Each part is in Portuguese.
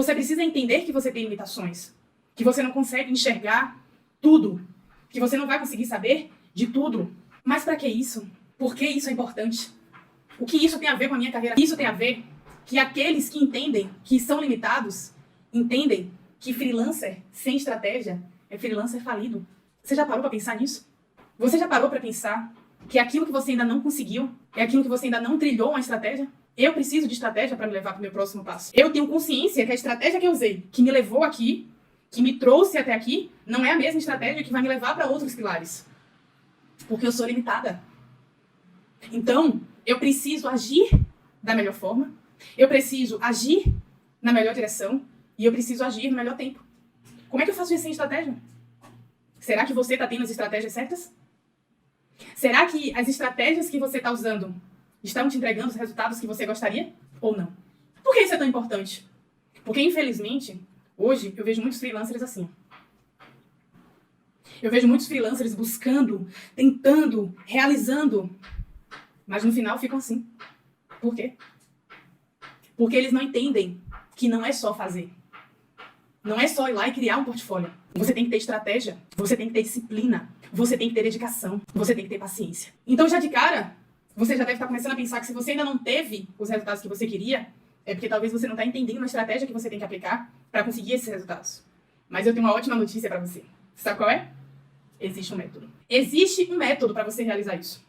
Você precisa entender que você tem limitações, que você não consegue enxergar tudo, que você não vai conseguir saber de tudo. Mas para que isso? Por que isso é importante? O que isso tem a ver com a minha carreira? Isso tem a ver que aqueles que entendem que são limitados, entendem que freelancer sem estratégia é freelancer falido. Você já parou para pensar nisso? Você já parou para pensar que aquilo que você ainda não conseguiu é aquilo que você ainda não trilhou uma estratégia? Eu preciso de estratégia para me levar para o meu próximo passo. Eu tenho consciência que a estratégia que eu usei, que me levou aqui, que me trouxe até aqui, não é a mesma estratégia que vai me levar para outros pilares. Porque eu sou limitada. Então, eu preciso agir da melhor forma, eu preciso agir na melhor direção e eu preciso agir no melhor tempo. Como é que eu faço isso sem estratégia? Será que você está tendo as estratégias certas? Será que as estratégias que você está usando estão te entregando os resultados que você gostaria ou não? Por que isso é tão importante? Porque, infelizmente, hoje eu vejo muitos freelancers assim. Eu vejo muitos freelancers buscando, tentando, realizando, mas no final ficam assim. Por quê? Porque eles não entendem que não é só fazer. Não é só ir lá e criar um portfólio. Você tem que ter estratégia, você tem que ter disciplina, você tem que ter dedicação, você tem que ter paciência. Então, já de cara, você já deve estar começando a pensar que se você ainda não teve os resultados que você queria, é porque talvez você não está entendendo a estratégia que você tem que aplicar para conseguir esses resultados. Mas eu tenho uma ótima notícia para você. Sabe qual é? Existe um método. Existe um método para você realizar isso.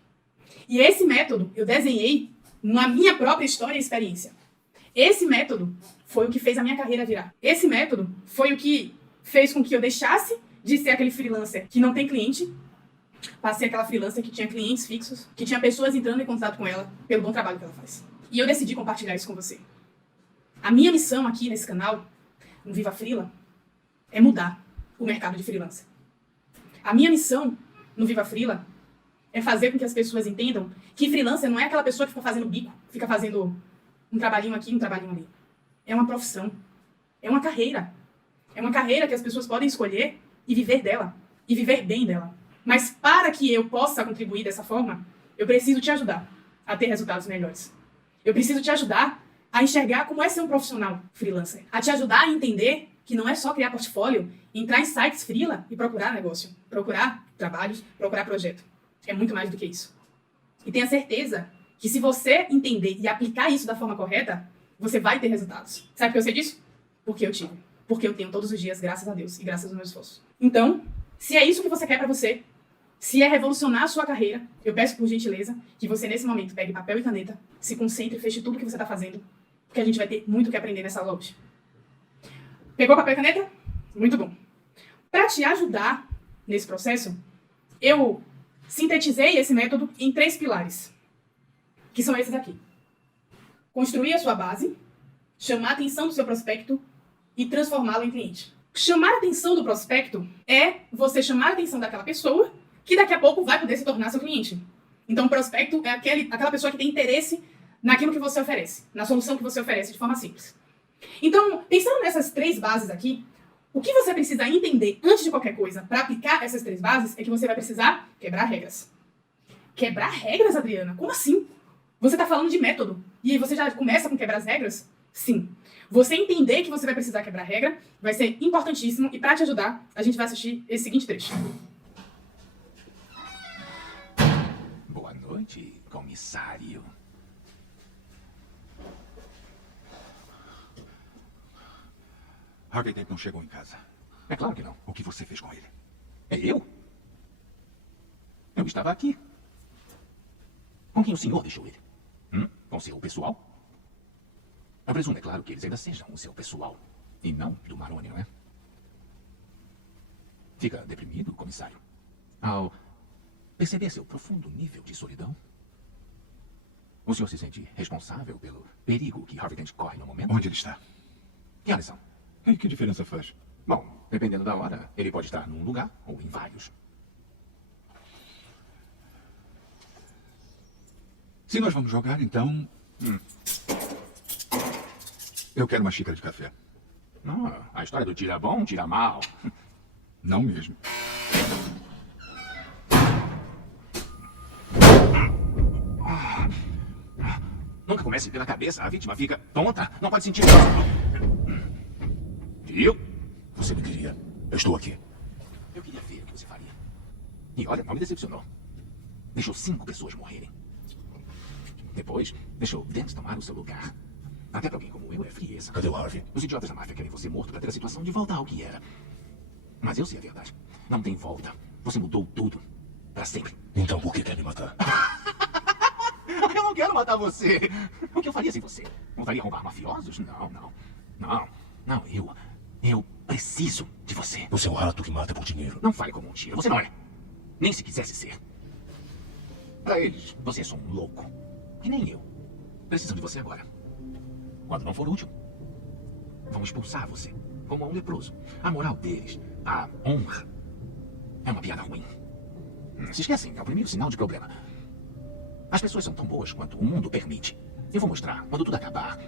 E esse método eu desenhei na minha própria história e experiência. Esse método foi o que fez a minha carreira virar. Esse método foi o que fez com que eu deixasse de ser aquele freelancer que não tem cliente, para ser aquela freelancer que tinha clientes fixos, que tinha pessoas entrando em contato com ela pelo bom trabalho que ela faz. E eu decidi compartilhar isso com você. A minha missão aqui nesse canal, no Viva Freela, é mudar o mercado de freelancer. A minha missão no Viva Freela é fazer com que as pessoas entendam que freelancer não é aquela pessoa que fica fazendo bico, fica fazendo um trabalhinho aqui, um trabalhinho ali. É uma profissão. É uma carreira. É uma carreira que as pessoas podem escolher e viver dela. E viver bem dela. Mas para que eu possa contribuir dessa forma, eu preciso te ajudar a ter resultados melhores. Eu preciso te ajudar a enxergar como é ser um profissional freelancer. A te ajudar a entender que não é só criar portfólio, entrar em sites freela e procurar negócio. Procurar trabalhos, procurar projeto. É muito mais do que isso. E tenha certeza que se você entender e aplicar isso da forma correta, você vai ter resultados. Sabe por que eu sei disso? Porque eu tive. Porque eu tenho todos os dias, graças a Deus e graças ao meu esforço. Então, se é isso que você quer pra você, se é revolucionar a sua carreira, eu peço por gentileza que você nesse momento pegue papel e caneta, se concentre e feche tudo que você tá fazendo, porque a gente vai ter muito o que aprender nessa aula hoje. Pegou papel e caneta? Muito bom. Para te ajudar nesse processo, eu sintetizei esse método em 3 pilares, que são esses aqui. Construir a sua base, chamar a atenção do seu prospecto e transformá-lo em cliente. Chamar a atenção do prospecto é você chamar a atenção daquela pessoa que daqui a pouco vai poder se tornar seu cliente. Então, o prospecto é aquela pessoa que tem interesse naquilo que você oferece, na solução que você oferece de forma simples. Então, pensando nessas 3 bases aqui, o que você precisa entender antes de qualquer coisa para aplicar essas 3 bases é que você vai precisar quebrar regras. Quebrar regras, Adriana? Como assim? Você está falando de método e você já começa com quebrar as regras? Sim. Você entender que você vai precisar quebrar regra vai ser importantíssimo e para te ajudar, a gente vai assistir esse seguinte trecho. Boa noite, comissário. Harvey Dent não chegou em casa. É claro que não. O que você fez com ele? É eu? Eu estava aqui. Com quem o senhor deixou ele? Com seu pessoal? Eu presumo, é claro, que eles ainda sejam o seu pessoal. E não do Maroni, não é? Fica deprimido, comissário, ao perceber seu profundo nível de solidão? O senhor se sente responsável pelo perigo que Harvey Dent corre no momento? Onde ele está? Que horas são? E que diferença faz? Bom, dependendo da hora, ele pode estar num lugar ou em vários. Se nós vamos jogar, então... Eu quero uma xícara de café. A história do tira bom, tira mal. Não mesmo. Nunca comece pela cabeça, a vítima fica tonta, não pode sentir. Viu? Você me queria. Eu estou aqui. Eu queria ver o que você faria. E olha, não me decepcionou. Deixou 5 pessoas morrerem. Depois, deixou Dent tomar o seu lugar. Até pra alguém como eu é frieza. Cadê o Harvey? Os idiotas da máfia querem você morto pra ter a situação de volta ao que era. Mas eu sei a verdade. Não tem volta. Você mudou tudo. Pra sempre. Então por que quer me matar? Eu não quero matar você. O que eu faria sem você? Voltaria a roubar mafiosos? Não, eu preciso de você. Você é um rato que mata por dinheiro. Não fale como um tiro. Você não é. Nem se quisesse ser. Pra eles, você é só um louco. Que nem eu. Precisam de você agora. Quando não for útil, vão expulsar você. Como um leproso. A moral deles, a honra, é uma piada ruim. Se esquecem, é o primeiro sinal de problema. As pessoas são tão boas quanto o mundo permite. Eu vou mostrar, quando tudo acabar,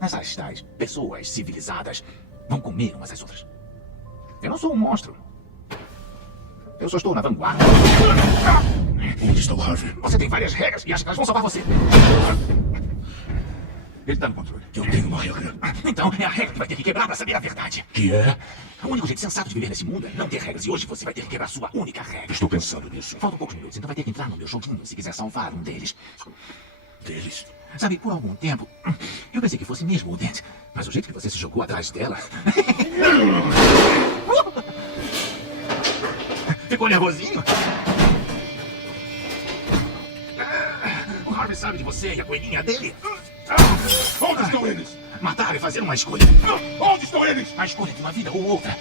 essas tais pessoas civilizadas vão comer umas às outras. Eu não sou um monstro. Eu só estou na vanguarda. Onde está o Harvey? Você tem várias regras e acha que elas vão salvar você. Ele tá no controle. Eu tenho uma regra. Então é a regra que vai ter que quebrar pra saber a verdade. Que é? O único jeito sensato de viver nesse mundo é não ter regras. E hoje você vai ter que quebrar sua única regra. Estou pensando nisso. Faltam poucos minutos, então vai ter que entrar no meu showzinho se quiser salvar um deles. Deles? Sabe, por algum tempo, eu pensei que fosse mesmo o Dent. Mas o jeito que você se jogou atrás dela... Ficou nervosinho? O Harvey sabe de você e a coelhinha dele. Onde estão eles? Matar e fazer uma escolha. Onde estão eles? A escolha de uma vida ou outra.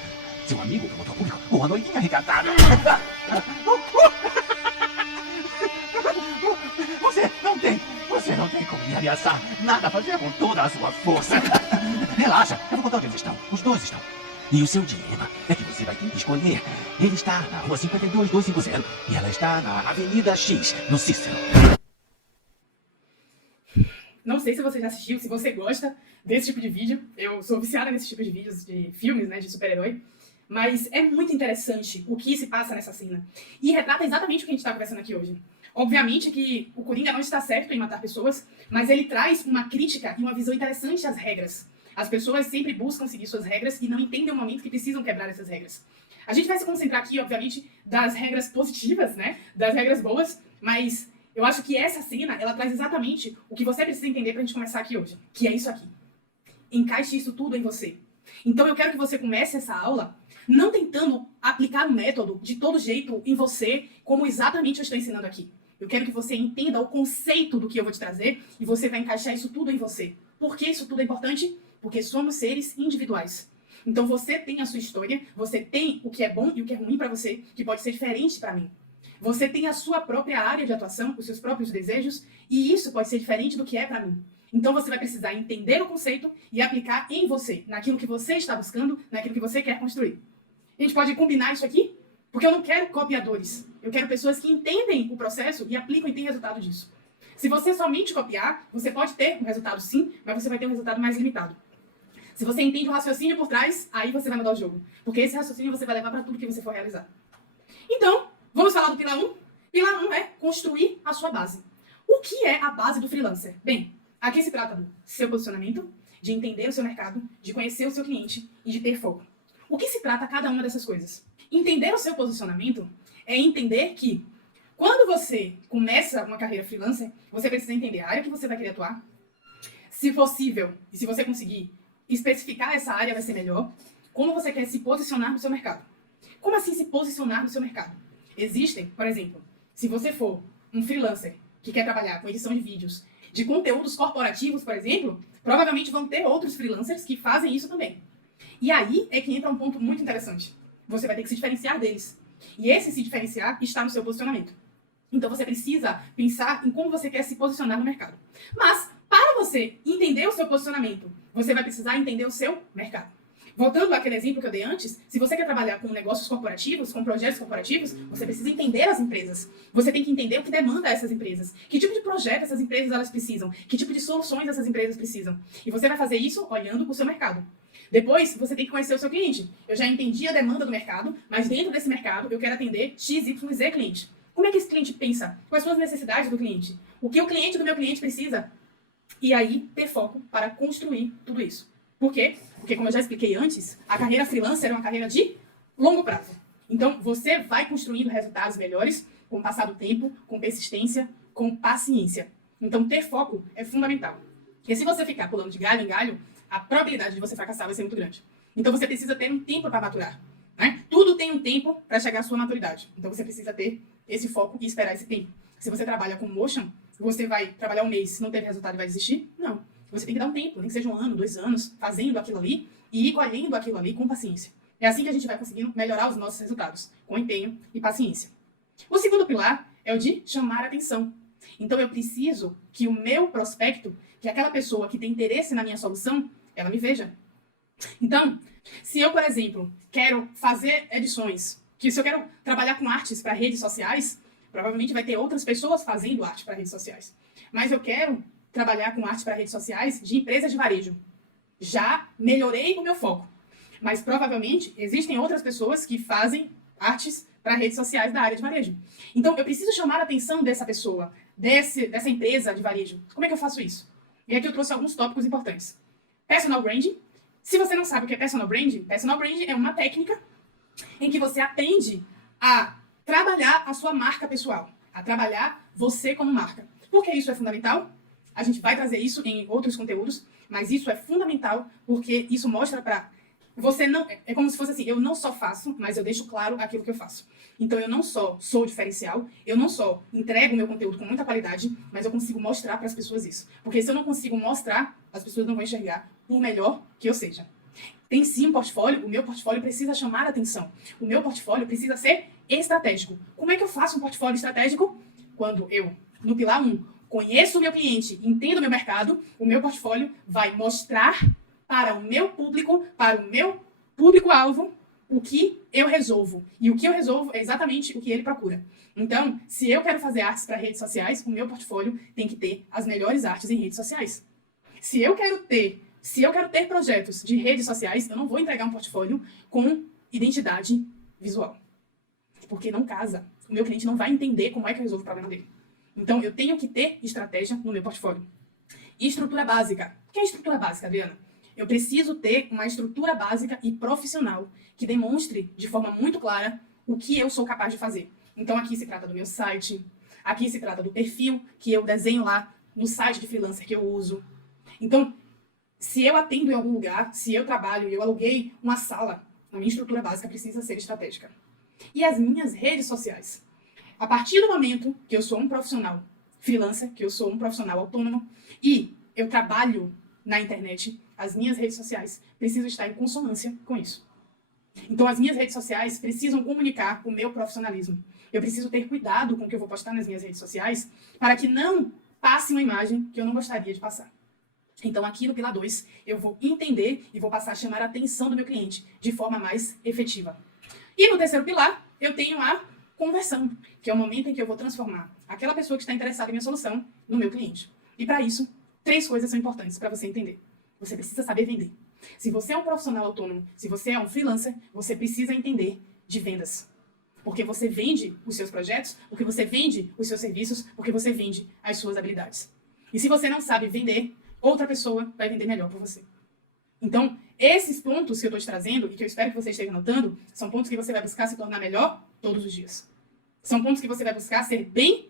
Seu amigo, promotor público, ou a noivinha recatada. Você não tem como me ameaçar. Nada a fazer com toda a sua força. Relaxa, eu vou contar onde eles estão. Os dois estão. E o seu dilema é que você vai ter que escolher. Ele está na rua 52250 e ela está na Avenida X, no Cícero. Não sei se você já assistiu, se você gosta desse tipo de vídeo. Eu sou viciada nesse tipo de vídeos, de filmes, né, de super-herói. Mas é muito interessante o que se passa nessa cena. E retrata exatamente o que a gente está conversando aqui hoje. Obviamente que o Coringa não está certo em matar pessoas, mas ele traz uma crítica e uma visão interessante às regras. As pessoas sempre buscam seguir suas regras e não entendem o momento que precisam quebrar essas regras. A gente vai se concentrar aqui, obviamente, das regras positivas, né? Das regras boas, mas eu acho que essa cena, ela traz exatamente o que você precisa entender pra gente começar aqui hoje, que é isso aqui. Encaixe isso tudo em você. Então eu quero que você comece essa aula não tentando aplicar o método de todo jeito em você, como exatamente eu estou ensinando aqui. Eu quero que você entenda o conceito do que eu vou te trazer e você vai encaixar isso tudo em você. Por que isso tudo é importante? Porque somos seres individuais. Então você tem a sua história, você tem o que é bom e o que é ruim pra você, que pode ser diferente pra mim. Você tem a sua própria área de atuação, os seus próprios desejos, e isso pode ser diferente do que é pra mim. Então você vai precisar entender o conceito e aplicar em você, naquilo que você está buscando, naquilo que você quer construir. A gente pode combinar isso aqui? Porque eu não quero copiadores. Eu quero pessoas que entendem o processo e aplicam e têm resultado disso. Se você somente copiar, você pode ter um resultado sim, mas você vai ter um resultado mais limitado. Se você entende o raciocínio por trás, aí você vai mudar o jogo. Porque esse raciocínio você vai levar para tudo que você for realizar. Então, vamos falar do pilar 1? Pilar 1 é construir a sua base. O que é a base do freelancer? Bem, aqui se trata do seu posicionamento, de entender o seu mercado, de conhecer o seu cliente e de ter foco. O que se trata cada uma dessas coisas? Entender o seu posicionamento é entender que quando você começa uma carreira freelancer, você precisa entender a área que você vai querer atuar. Se possível, e se você conseguir especificar essa área, vai ser melhor. Como você quer se posicionar no seu mercado. Como assim se posicionar no seu mercado? Existem, por exemplo, se você for um freelancer que quer trabalhar com edição de vídeos, de conteúdos corporativos, por exemplo, provavelmente vão ter outros freelancers que fazem isso também. E aí é que entra um ponto muito interessante. Você vai ter que se diferenciar deles. E esse se diferenciar está no seu posicionamento. Então você precisa pensar em como você quer se posicionar no mercado. Mas, para você entender o seu posicionamento, você vai precisar entender o seu mercado. Voltando àquele exemplo que eu dei antes, se você quer trabalhar com negócios corporativos, com projetos corporativos, você precisa entender as empresas. Você tem que entender o que demanda essas empresas. Que tipo de projeto essas empresas elas precisam. Que tipo de soluções essas empresas precisam. E você vai fazer isso olhando para o seu mercado. Depois, você tem que conhecer o seu cliente. Eu já entendi a demanda do mercado, mas dentro desse mercado eu quero atender XYZ cliente. Como é que esse cliente pensa? Quais são as necessidades do cliente? O que o cliente do meu cliente precisa? E aí, ter foco para construir tudo isso. Por quê? Porque, como eu já expliquei antes, a carreira freelancer é uma carreira de longo prazo. Então, você vai construindo resultados melhores com o passar do tempo, com persistência, com paciência. Então, ter foco é fundamental. Porque se você ficar pulando de galho em galho, a probabilidade de você fracassar vai ser muito grande. Então, você precisa ter um tempo para maturar, né? Tudo tem um tempo para chegar à sua maturidade. Então, você precisa ter esse foco e esperar esse tempo. Se você trabalha com motion, você vai trabalhar um mês, não teve resultado e vai desistir? Não. Você tem que dar um tempo, nem que seja 1 ano, 2 anos, fazendo aquilo ali e ir colhendo aquilo ali com paciência. É assim que a gente vai conseguindo melhorar os nossos resultados, com empenho e paciência. O segundo pilar é o de chamar atenção. Então, eu preciso que o meu prospecto, que aquela pessoa que tem interesse na minha solução, ela me veja. Então, se eu, por exemplo, quero fazer edições, se eu quero trabalhar com artes para redes sociais, provavelmente vai ter outras pessoas fazendo arte para redes sociais. Mas eu quero trabalhar com arte para redes sociais de empresas de varejo. Já melhorei o meu foco. Mas provavelmente existem outras pessoas que fazem artes para redes sociais da área de varejo. Então, eu preciso chamar a atenção dessa pessoa, dessa empresa de varejo. Como é que eu faço isso? E aqui eu trouxe alguns tópicos importantes. Personal branding. Se você não sabe o que é personal branding é uma técnica em que você aprende a trabalhar a sua marca pessoal, a trabalhar você como marca. Por que isso é fundamental? A gente vai trazer isso em outros conteúdos, mas isso é fundamental porque isso mostra para você não... É como se fosse assim, eu não só faço, mas eu deixo claro aquilo que eu faço. Então, eu não só sou diferencial, eu não só entrego meu conteúdo com muita qualidade, mas eu consigo mostrar para as pessoas isso. Porque se eu não consigo mostrar, as pessoas não vão enxergar, por melhor que eu seja. Tem sim um portfólio, o meu portfólio precisa chamar a atenção. O meu portfólio precisa ser estratégico. Como é que eu faço um portfólio estratégico? Quando eu, no pilar 1, conheço o meu cliente, entendo o meu mercado, o meu portfólio vai mostrar para o meu público-alvo, o que eu resolvo. E o que eu resolvo é exatamente o que ele procura. Então, se eu quero fazer artes para redes sociais, o meu portfólio tem que ter as melhores artes em redes sociais. Se eu quero ter projetos de redes sociais, eu não vou entregar um portfólio com identidade visual. Porque não casa. O meu cliente não vai entender como é que eu resolvo o problema dele. Então, eu tenho que ter estratégia no meu portfólio. E estrutura básica. O que é estrutura básica, Adriana? Eu preciso ter uma estrutura básica e profissional que demonstre de forma muito clara o que eu sou capaz de fazer. Então, aqui se trata do meu site, aqui se trata do perfil que eu desenho lá no site de freelancer que eu uso. Então, se eu atendo em algum lugar, se eu trabalho e eu aluguei uma sala, a minha estrutura básica precisa ser estratégica. E as minhas redes sociais. A partir do momento que eu sou um profissional freelancer, que eu sou um profissional autônomo e eu trabalho na internet, as minhas redes sociais precisam estar em consonância com isso. Então, as minhas redes sociais precisam comunicar o meu profissionalismo. Eu preciso ter cuidado com o que eu vou postar nas minhas redes sociais para que não passe uma imagem que eu não gostaria de passar. Então, aqui no pilar 2, eu vou entender e vou passar a chamar a atenção do meu cliente de forma mais efetiva. E no terceiro pilar, eu tenho a conversão, que é o momento em que eu vou transformar aquela pessoa que está interessada em minha solução no meu cliente. E para isso, 3 coisas são importantes para você entender. Você precisa saber vender. Se você é um profissional autônomo, se você é um freelancer, você precisa entender de vendas. Porque você vende os seus projetos, porque você vende os seus serviços, porque você vende as suas habilidades. E se você não sabe vender, outra pessoa vai vender melhor por você. Então, esses pontos que eu estou te trazendo, e que eu espero que você esteja anotando, são pontos que você vai buscar se tornar melhor todos os dias. São pontos que você vai buscar ser bem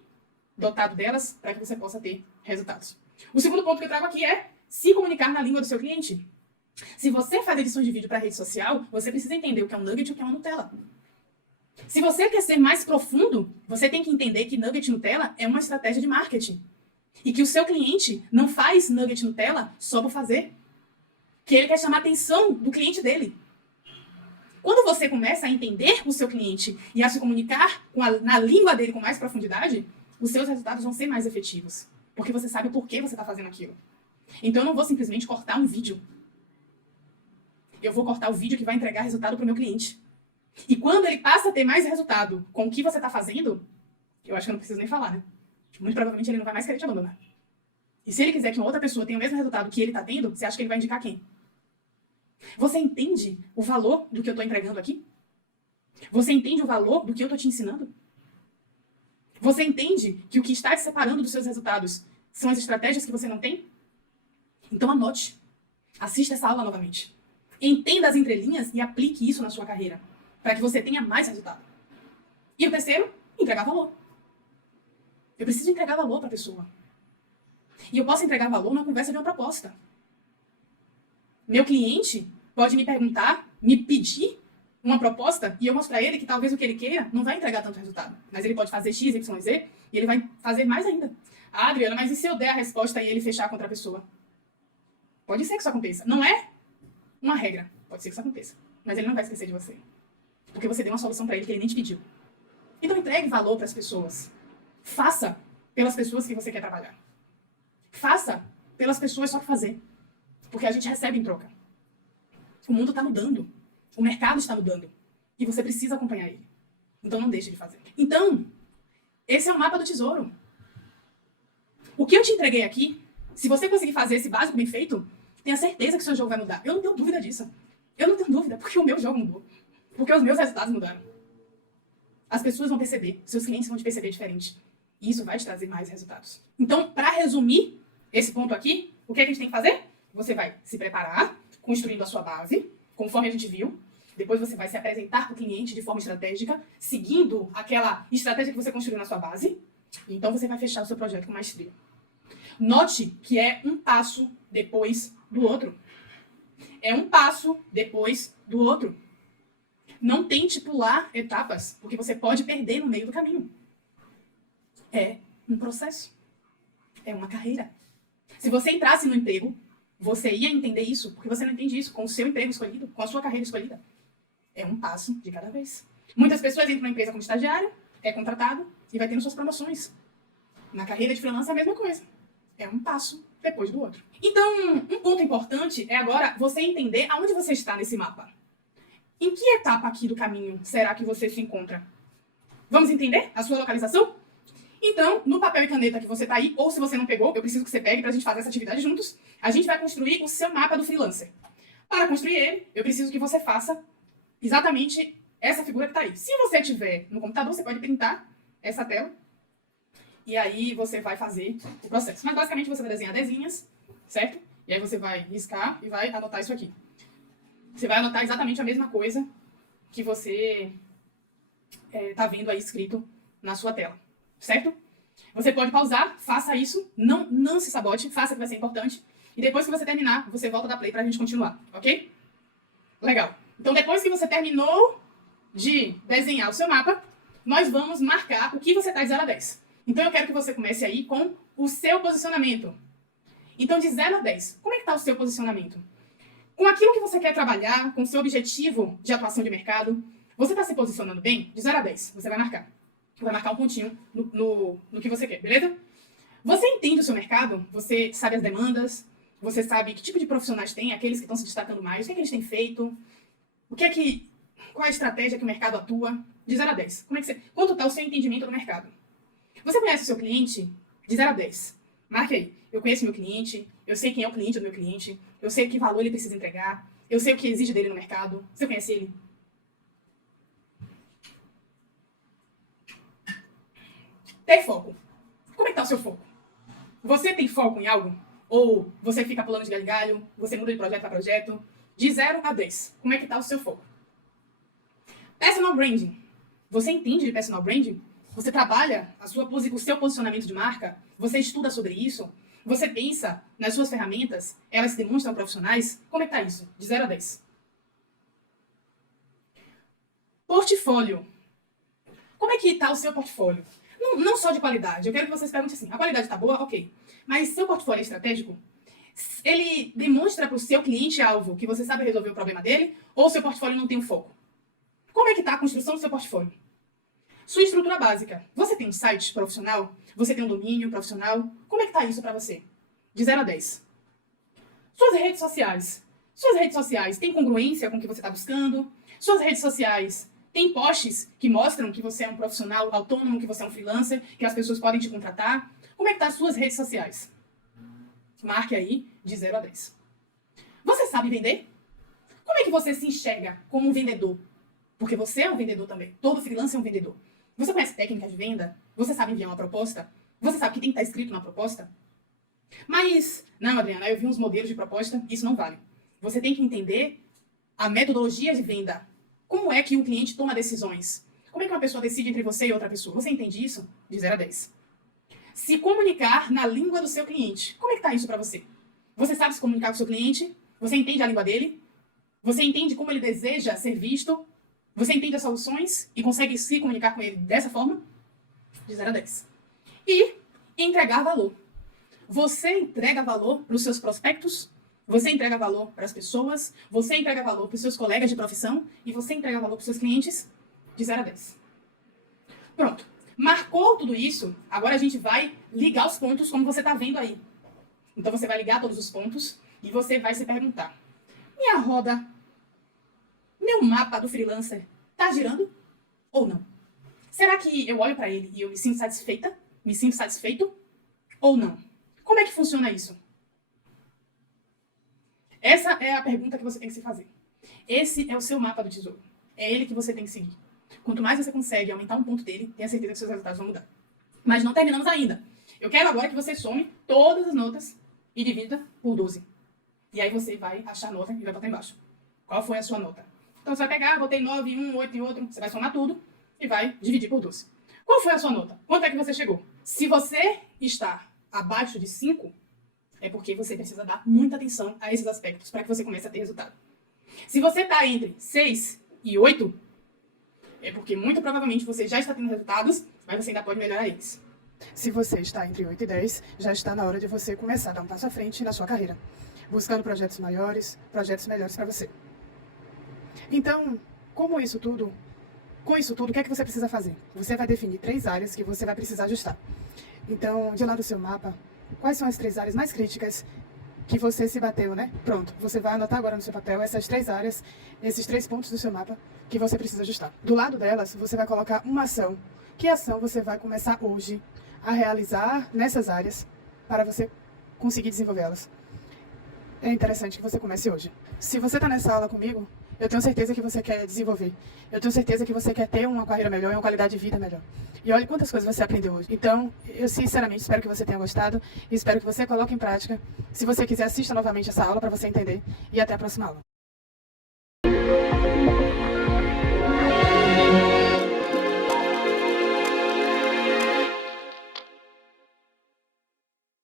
dotado delas para que você possa ter resultados. O segundo ponto que eu trago aqui é se comunicar na língua do seu cliente. Se você faz edições de vídeo para rede social, você precisa entender o que é um nugget e o que é uma Nutella. Se você quer ser mais profundo, você tem que entender que nugget Nutella é uma estratégia de marketing. E que o seu cliente não faz nugget Nutella só por fazer. Que ele quer chamar a atenção do cliente dele. Quando você começa a entender o seu cliente e a se comunicar na língua dele com mais profundidade, os seus resultados vão ser mais efetivos. Porque você sabe o porquê você está fazendo aquilo. Então eu não vou simplesmente cortar um vídeo. Eu vou cortar o vídeo que vai entregar resultado para o meu cliente. E quando ele passa a ter mais resultado com o que você está fazendo, eu acho que eu não preciso nem falar, né? Muito provavelmente ele não vai mais querer te abandonar. E se ele quiser que uma outra pessoa tenha o mesmo resultado que ele está tendo, você acha que ele vai indicar quem? Você entende o valor do que eu estou entregando aqui? Você entende o valor do que eu estou te ensinando? Você entende que o que está te separando dos seus resultados são as estratégias que você não tem? Então anote. Assista essa aula novamente. Entenda as entrelinhas e aplique isso na sua carreira, para que você tenha mais resultado. E o terceiro, entregar valor. Eu preciso entregar valor para a pessoa. E eu posso entregar valor na conversa de uma proposta. Meu cliente pode me perguntar, me pedir uma proposta, e eu mostro para ele que talvez o que ele queira não vai entregar tanto resultado. Mas ele pode fazer X, Y, Z, e ele vai fazer mais ainda. Ah, Adriana, mas e se eu der a resposta e ele fechar contra a pessoa? Pode ser que isso aconteça. Não é uma regra. Pode ser que isso aconteça. Mas ele não vai esquecer de você. Porque você deu uma solução para ele que ele nem te pediu. Então entregue valor para as pessoas. Faça pelas pessoas que você quer trabalhar. Faça pelas pessoas só por fazer. Porque a gente recebe em troca. O mundo está mudando. O mercado está mudando. E você precisa acompanhar ele. Então não deixe de fazer. Então, esse é o mapa do tesouro. O que eu te entreguei aqui, se você conseguir fazer esse básico bem feito, tenha certeza que o seu jogo vai mudar. Eu não tenho dúvida disso. Eu não tenho dúvida, porque o meu jogo mudou. Porque os meus resultados mudaram. As pessoas vão perceber, seus clientes vão te perceber diferente. E isso vai te trazer mais resultados. Então, para resumir esse ponto aqui, o que a gente tem que fazer? Você vai se preparar, construindo a sua base, conforme a gente viu. Depois você vai se apresentar para o cliente de forma estratégica, seguindo aquela estratégia que você construiu na sua base. E então você vai fechar o seu projeto com maestria. Note que é um passo depois do outro. É um passo depois do outro. Não tente pular etapas, porque você pode perder no meio do caminho. É um processo. É uma carreira. Se você entrasse no emprego, você ia entender isso, porque você não entende isso com o seu emprego escolhido, com a sua carreira escolhida. É um passo de cada vez. Muitas pessoas entram na empresa como estagiário, é contratado e vai tendo suas promoções. Na carreira de freelancer é a mesma coisa. É um passo depois do outro. Então, um ponto importante é agora você entender aonde você está nesse mapa. Em que etapa aqui do caminho será que você se encontra? Vamos entender a sua localização? Então, no papel e caneta que você está aí, ou se você não pegou, eu preciso que você pegue para a gente fazer essa atividade juntos, a gente vai construir o seu mapa do freelancer. Para construir ele, eu preciso que você faça exatamente essa figura que está aí. Se você tiver no computador, você pode printar essa tela e aí você vai fazer o processo. Mas basicamente você vai desenhar desenhas, certo? E aí você vai riscar e vai anotar isso aqui. Você vai anotar exatamente a mesma coisa que você está vendo aí escrito na sua tela, certo? Você pode pausar, faça isso, não se sabote, faça que vai ser importante. E depois que você terminar, você volta da play pra gente continuar, ok? Legal. Então depois que você terminou de desenhar o seu mapa, nós vamos marcar o que você está de 0 a 10. Então eu quero que você comece aí com o seu posicionamento. Então de 0 a 10, como é que está o seu posicionamento? Com aquilo que você quer trabalhar, com o seu objetivo de atuação de mercado, você está se posicionando bem? De 0 a 10, você vai marcar. Vai marcar um pontinho no que você quer, beleza? Você entende o seu mercado? Você sabe as demandas? Você sabe que tipo de profissionais tem? Aqueles que estão se destacando mais? O que eles têm feito? Qual é a estratégia que o mercado atua? De 0 a 10. Quanto está o seu entendimento do mercado? Você conhece o seu cliente? De 0 a 10. Marque aí. Eu conheço meu cliente, eu sei quem é o cliente do meu cliente, eu sei que valor ele precisa entregar, eu sei o que exige dele no mercado. Você conhece ele? Ter foco. Como é que tá o seu foco? Você tem foco em algo? Ou você fica pulando de galho em galho? Você muda de projeto para projeto? De 0 a 10, como é que tá o seu foco? Personal branding. Você entende de personal branding? Você trabalha o seu posicionamento de marca? Você estuda sobre isso? Você pensa nas suas ferramentas? Elas se demonstram profissionais? Como é que tá isso? De 0 a 10. Portfólio. Como é que tá o seu portfólio? Não só de qualidade. Eu quero que vocês perguntem assim, a qualidade está boa? Ok. Mas seu portfólio é estratégico? Ele demonstra para o seu cliente-alvo que você sabe resolver o problema dele? Ou seu portfólio não tem um foco? Como é que está a construção do seu portfólio? Sua estrutura básica. Você tem um site profissional? Você tem um domínio profissional? Como é que está isso para você? De 0 a 10. Suas redes sociais. Suas redes sociais têm congruência com o que você está buscando? Suas redes sociais têm posts que mostram que você é um profissional autônomo, que você é um freelancer, que as pessoas podem te contratar? Como é que tá as suas redes sociais? Marque aí de 0 a 10. Você sabe vender? Como é que você se enxerga como um vendedor? Porque você é um vendedor também. Todo freelancer é um vendedor. Você conhece técnicas de venda? Você sabe enviar uma proposta? Você sabe o que tem que estar escrito na proposta? Mas, não, Adriana, eu vi uns modelos de proposta, isso não vale. Você tem que entender a metodologia de venda. Como é que o cliente toma decisões? Como é que uma pessoa decide entre você e outra pessoa? Você entende isso? De 0 a 10. Se comunicar na língua do seu cliente. Como é que tá isso para você? Você sabe se comunicar com o seu cliente? Você entende a língua dele? Você entende como ele deseja ser visto? Você entende as soluções e consegue se comunicar com ele dessa forma? De 0 a 10. E entregar valor. Você entrega valor para os seus prospectos? Você entrega valor para as pessoas? Você entrega valor para os seus colegas de profissão? E você entrega valor para os seus clientes? De 0 a 10. Pronto. Marcou tudo isso, agora a gente vai ligar os pontos como você está vendo aí. Então você vai ligar todos os pontos e você vai se perguntar: minha roda, meu mapa do freelancer está girando ou não? Será que eu olho para ele e eu me sinto satisfeita? Me sinto satisfeito ou não? Como é que funciona isso? Essa é a pergunta que você tem que se fazer. Esse é o seu mapa do tesouro. É ele que você tem que seguir. Quanto mais você consegue aumentar um ponto dele, tenha certeza que seus resultados vão mudar. Mas não terminamos ainda. Eu quero agora que você some todas as notas e divida por 12. E aí você vai achar a nota e vai botar embaixo. Qual foi a sua nota? Então você vai pegar, botei 9 em um, 8 em outro, você vai somar tudo e vai dividir por 12. Qual foi a sua nota? Quanto é que você chegou? Se você está abaixo de 5, é porque você precisa dar muita atenção a esses aspectos para que você comece a ter resultado. Se você está entre 6 e 8, é porque muito provavelmente você já está tendo resultados, mas você ainda pode melhorar eles. Se você está entre 8 e 10, já está na hora de você começar a dar um passo à frente na sua carreira, buscando projetos maiores, projetos melhores para você. Então, com isso tudo, o que é que você precisa fazer? Você vai definir 3 áreas que você vai precisar ajustar. Então, de lá do seu mapa, quais são as 3 áreas mais críticas que você se bateu, né? Pronto, você vai anotar agora no seu papel essas 3 áreas, esses 3 pontos do seu mapa que você precisa ajustar. Do lado delas, você vai colocar uma ação. Que ação você vai começar hoje a realizar nessas áreas para você conseguir desenvolvê-las? É interessante que você comece hoje. Se você está nessa aula comigo, eu tenho certeza que você quer desenvolver. Eu tenho certeza que você quer ter uma carreira melhor e uma qualidade de vida melhor. E olha quantas coisas você aprendeu hoje. Então, eu sinceramente espero que você tenha gostado e espero que você coloque em prática. Se você quiser, assista novamente essa aula para você entender. E até a próxima aula.